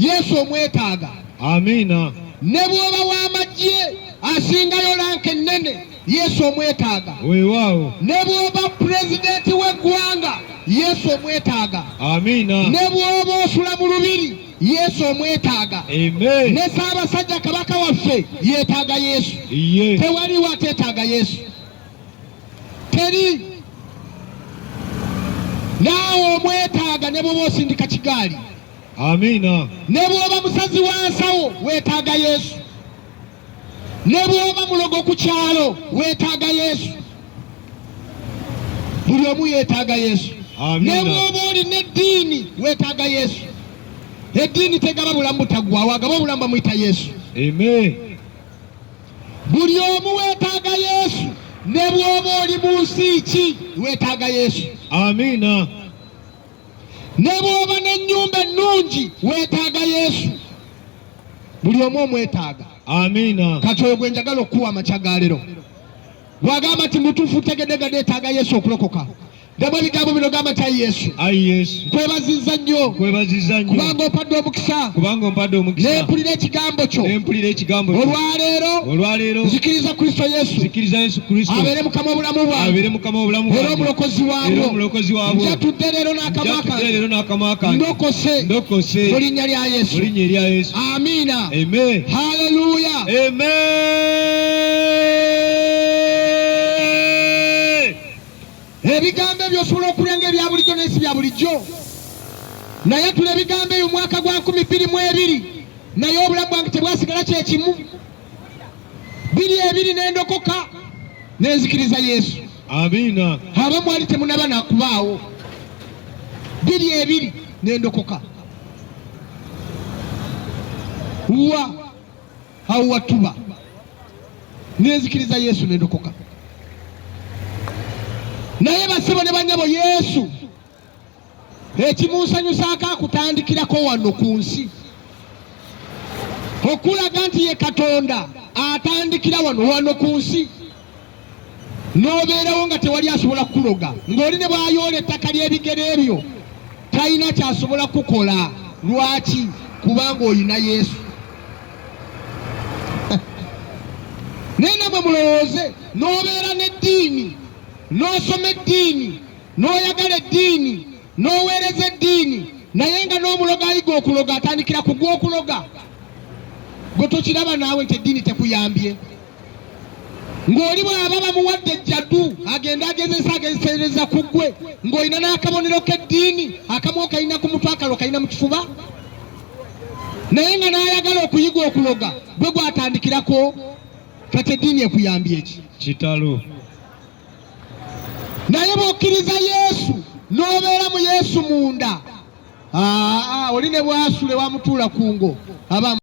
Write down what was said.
Yesu omwetaaga. Amina. Ne bw'oba w'amagye asingayo lanka ennene, Yesu omwetaaga. Weewaawo. Ne bw'oba pulezidenti w'eggwanga, Yesu omwetaaga. Amina. Ne bw'oba osula mu lubiri, Yesu omwetaaga. Amen. Ne Ssaabasajja Kabaka waffe yeetaaga Yesu. Iye. Tewaliwo ateetaaga Yesu. Teri. Naawe omwetaaga ne bw'oba osindika kigaali. Amina. Ne bw'oba musazi wa nsawo weetaaga Yesu. Ne bw'oba mulogo ku kyalo weetaaga Yesu. Buli omu yeetaaga Yesu. Amina. Ne bw'oba olina eddiini weetaaga Yesu. Eddiini tegaba bulamu butaggwaawo, agaba obulamu bamuyita Yesu. Amen. Buli omu weetaaga Yesu. Ne bw'oba oli mu nsi ki weetaaga Yesu. Amina. Ne bw'oba n'ennyumba ennungi weetaaga Yesu. Buli omu omwetaaga. Amina. Kati oyo gwe njagala okuwa amakya ga leero. Bw'agamba nti mutuufu tegedde ga neetaaga Yesu okulokoka. Debwe ebigambo bino gamba nti ayi Yesu. Ayi Yesu. Nkwebazizza nnyo. Nkwebazizza nnyo. Kubanga ompadde omukisa. Kubanga ompadde omukisa. Neempulira ekigambo kyo. Neempulira ekigambo kyo. Olwaleero. Nzikiriza Kristo Yesu. Nzikiriza Yesu Kristo. Abeere Mukama obulamu bwange. Abeere Mukama obulamu bwange. Era omulokozi waabwo. Era omulokozi waabwo. Njatudde leero n'akamwa kange. Ndokose. Mu linnya lya Yesu. Mu linnya lya Yesu. Amiina. Amen. Haleluya. Amen. Ebigambo ebyo osobola okulenga ebya bulijjo n'ensi bya bulijjo. Naye tula ebigambo ebyo mwaka gwa 2022. Naye obulamu bwange tebwasigala kye kimu. 22 n'endokoka n'enzikiriza Yesu. Amina. Abamu ali temunaba nakubaawo. 22 n'endokoka. Awa tuba n'enzikiriza Yesu n'endokoka. Naye basebo ne banyabo Yesu ekimunsanyusaako akutandikirako wano ku nsi. Okulaga nti ye Katonda atandikira wano ku nsi. N'obeerawo nga tewali asobola kukuloga. Ng'oli ne bw'ayoola ettaka ly'ebigere ebyo talina kyasobola kukola. Lwaki? Kubanga olina Yesu. Naye namwe mulowooze n'obeera n'eddiini, n'osoma eddiini, n'oyagala eddiini, n'oweereza eddiini, naye nga n'omuloga ayiga okuloga atandikira ku gw'okuloga. Gwe tokiraba naawe nti eddiini tekuyambye. Ng'oli bw'aba bamuwadde ejjaddu agenda agezesereza ku ggwe, ng'olina n'akabonero k'eddiini akamu okalina ku mutwe akalala okalina mu kifuba. Naye nga n'ayagala okuyiga okuloga gwe gw'atandikirako. Kati eddiini ekuyambye eki? Kitalo. Naye bw'okkiriza Yesu n'obeera mu Yesu munda, oli ne bw'asula wamutuula ku ngo aba